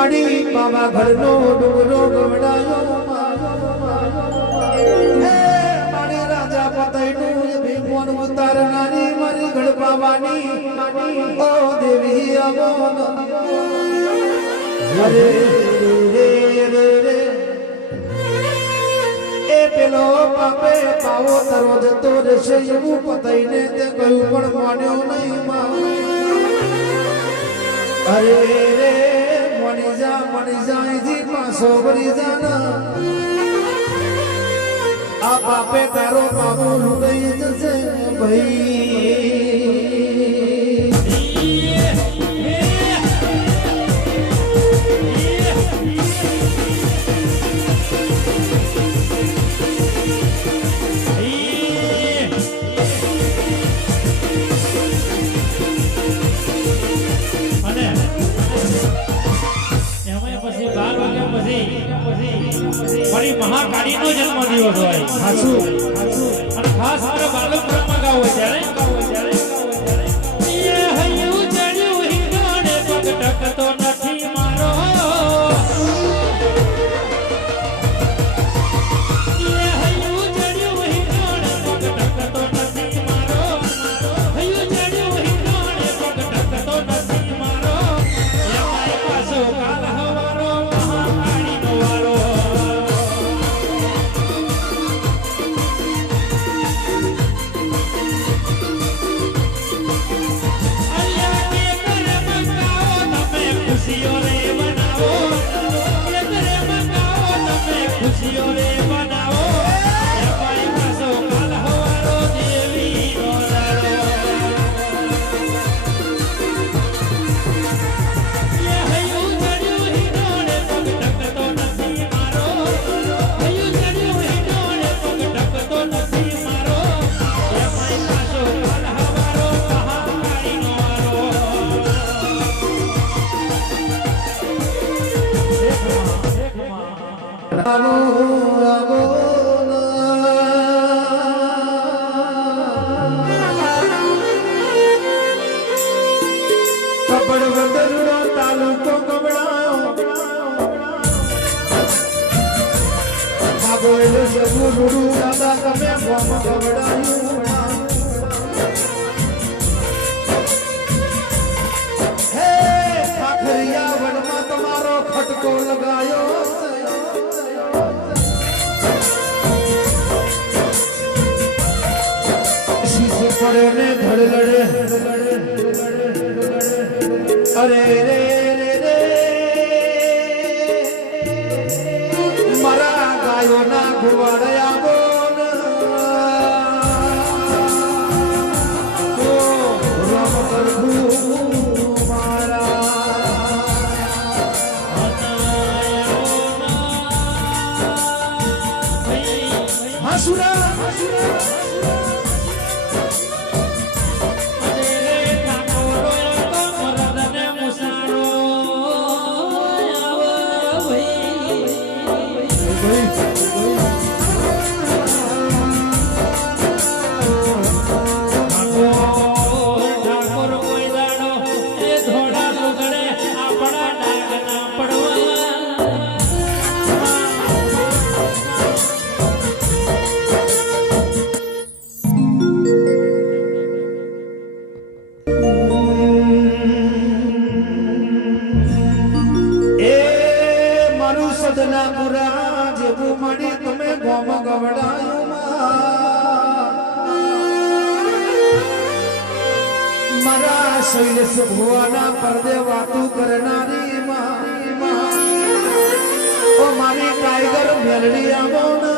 માડી બાબા ઘરનો ડુંગરો ગવડાયો એ પેલો પાપે જતો રહેશે એવું પતઈને કહ્યું, પણ માન્યો નહીં અરે રે પાણી જાયથી પાછો વળી જાના આ બાપે તારો બાબુ લૂટાઈ જશે ભાઈ. ધડે ને ધડ લડે અરે રે Almería Mona.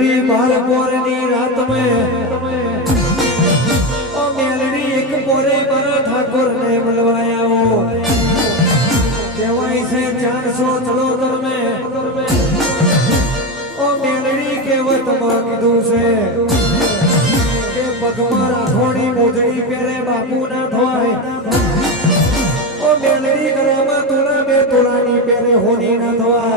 મેલડી બાર પોરની રાત મે ઓ મેલડી એક પોરે મારા ઠાકોર ને મળવાયા ઓ કહેવાય છે ચારસો ચલો તમે ઓ મેલડી કહેવત માં કીધું છે કે પગમાં રાખોડી મોજડી પહેરે બાપુ ના થવાય ઓ મેલડી ગરામાં તોલા બે તોલાની પહેરે હોડી ના થવાય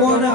buena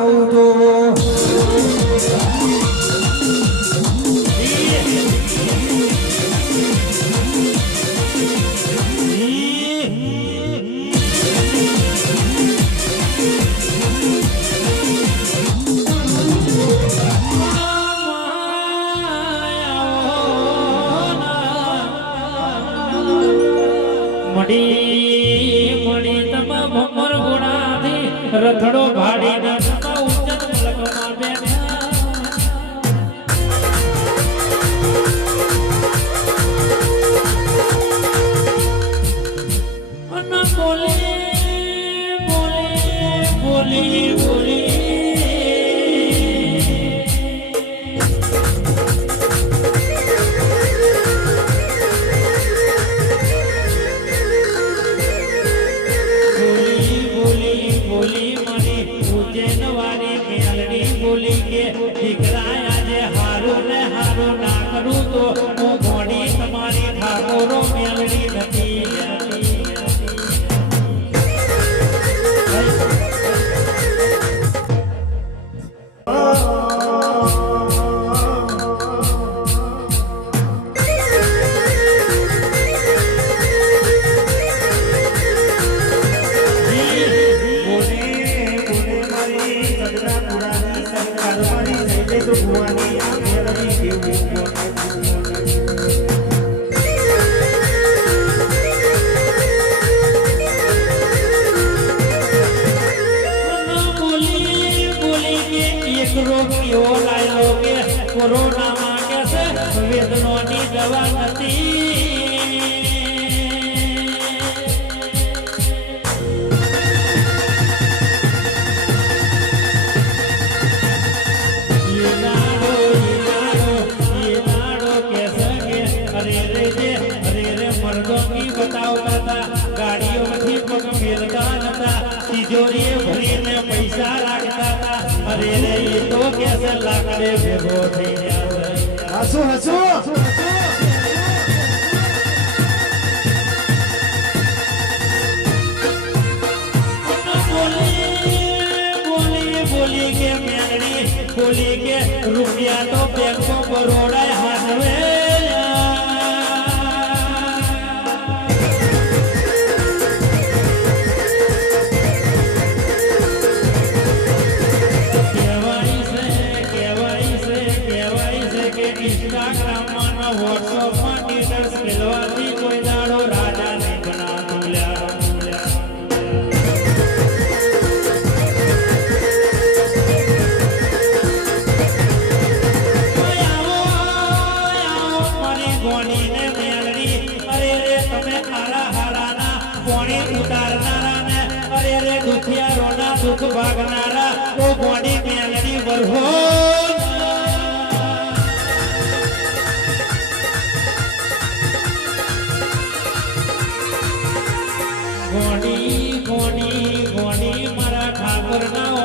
ઘોડી ઘોડી મારા ઠાકોરના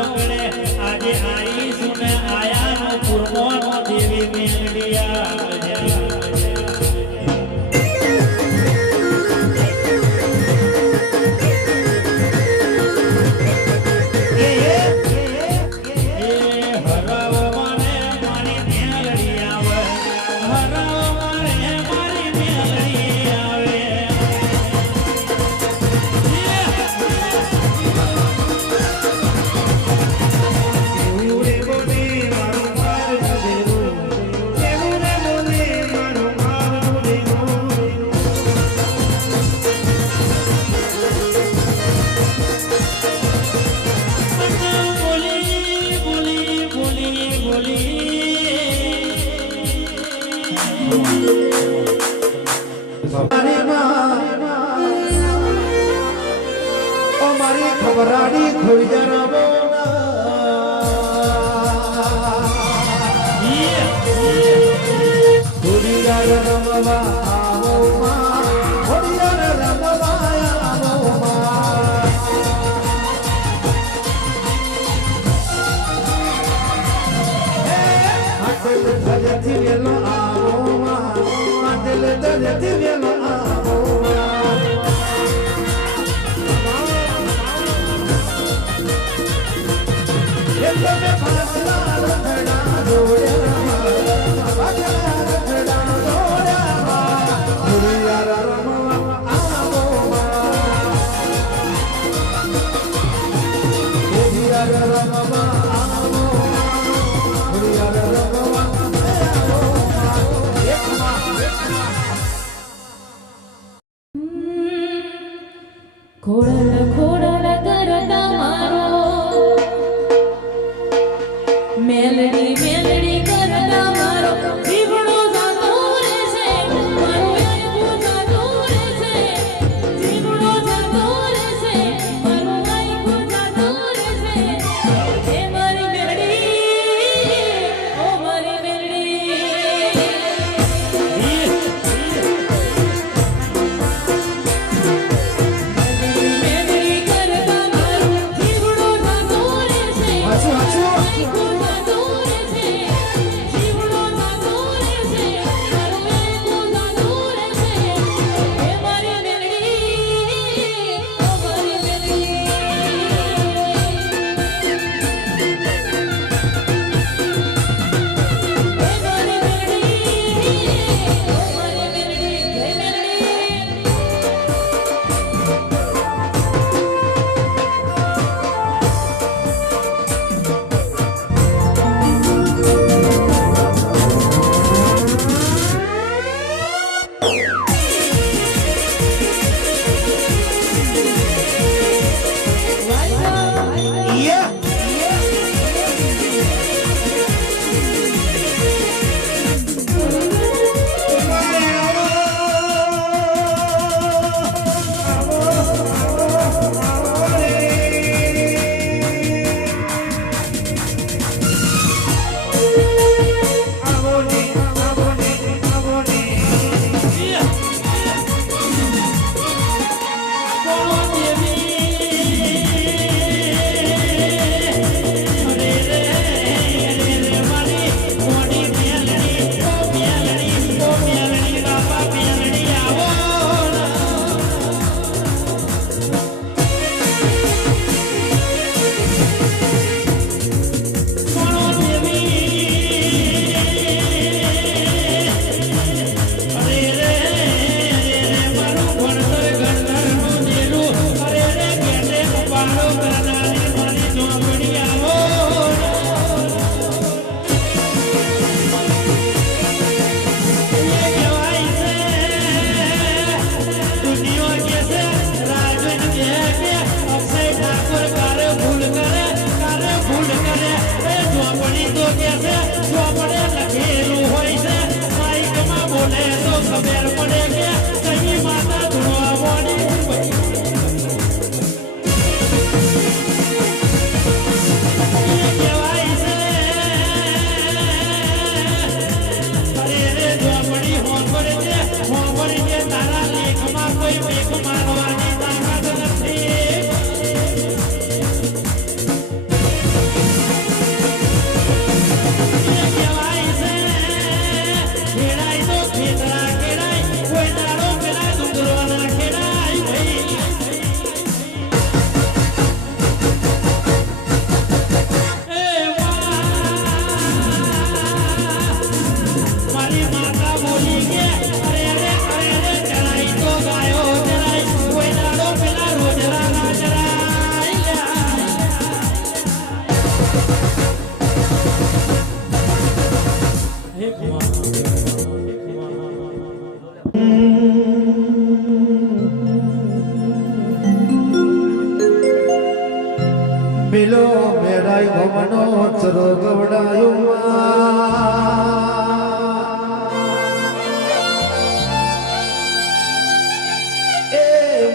વેરાય ભવનો ચરો ગવડાયું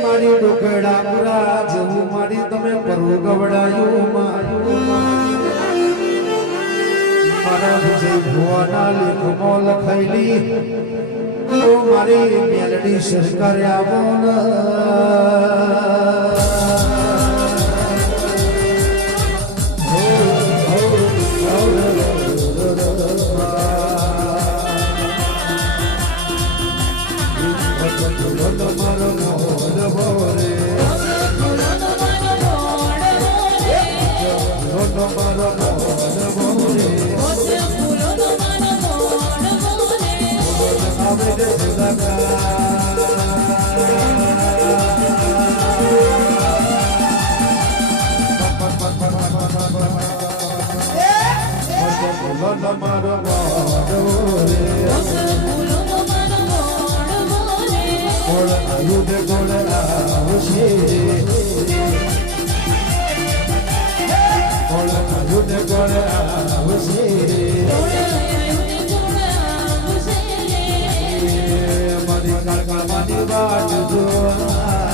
મારી ડુકડા પુરા જવું મારી તમે પરવું ગવડાયું મારા વિજય ભુવાના લેખમાં લખાયેલી મારી મેલડી સરકાર આવો મોરે મારો મોર ભોરે ઓછે ગોળ આયુધ ગોળ આવશે મારી કાકામાની વાટ જોવા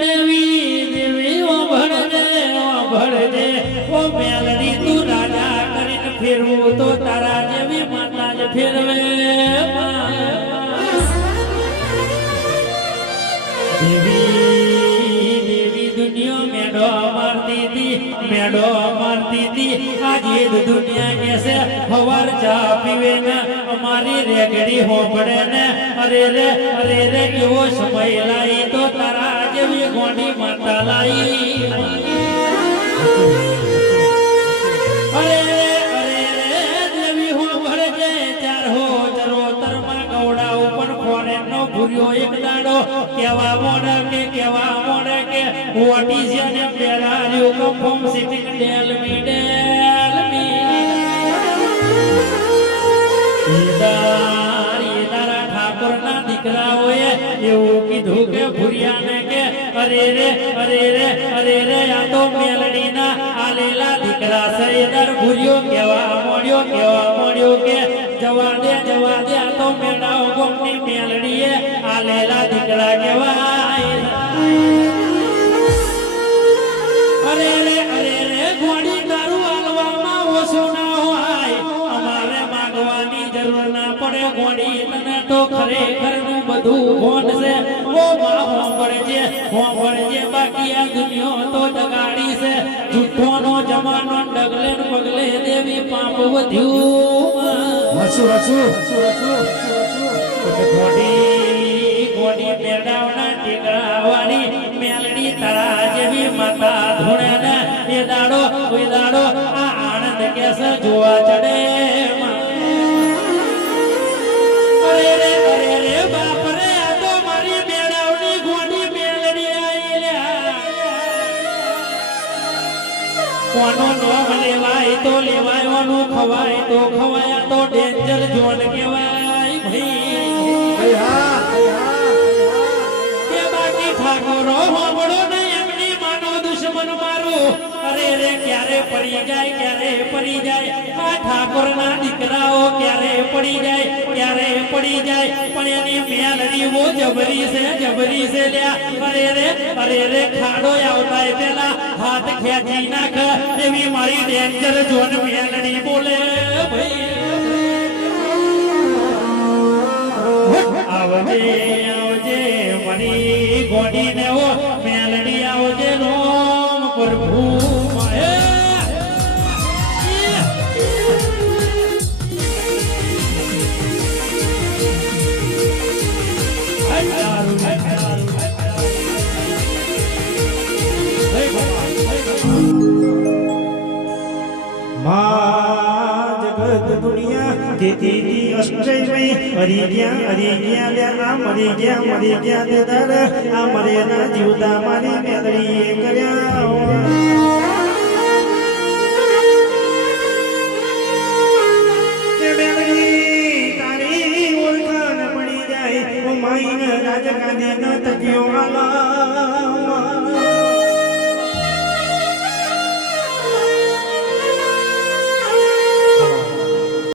દેવી દેવી, ઓ ભણજે ઓ ભણજે ઓ મેલડી તું રાજા કરીને ફેરવું તો તારા જેવી માતા જ ફેરવે. દેવી દેવી દુનિયા મેડો મારતી હતી આજે દુનિયા કેસે હવાર ચા પીવે ને અમારી રેગડી હોપડે ને. અરે રે અરે રે, કેવો સમય લાઈ તો તારા માતા દેવી ગૌડા મોડે કે કેવા ને દીકરાઓએ એવું કીધું કે ભૂરિયાને અરે રે અરે રે અરે રે, આ તો મેલડીના આલેલા દીકરા સૈદર ઈદાર કેવા મોડ્યો કેવા મોડ્યો કે જવા દે જવા દે આ તો મેડાઓ ગોમની મેલડીએ આલેલા દીકરા કેવાય અરે રે અરે રે ઘોડી દારૂ આલવામાં ઓછો ના હોય. અમારે માગવાની જરૂર ના પડે ઘોડી તને તો ખરેખર બધું છે જમાનો ડગલે પગલે પાપ વધ્યું. હસુ હસુ હસુ હસુ ખોટી ખોટી મેળાવના જોવા ચડે. ખવાય તો ખવાય તો ડેન્જર જોન કહેવાય ભાઈ. કે બાકી ઠાકોરો હોબળો ને એમની માનો દુશ્મન મારો. અરે રે ક્યારે પડી જાય ક્યારે પડી જાય? આ ઠાકોરના દીકરાઓ ક્યારે પડી જાય ક્યારે પડી જાય? પણ એની મેલડી વો જબરી છે જબરી છે લ્યા. અરે રે અરે રે ખાડો આવતા પેલા હાથ ખેંચી નાખ, એવી મારી ડેન્જર જોન મેલડી બોલે આવજે આવજે ગોડી ને ઓ, મેલડી આવજે, રોમ પ્રભુ. હરી ગયા હરી આ મરી ગયા મરી આ મરેલા જીવતા મારી મેલડીએ કર્યા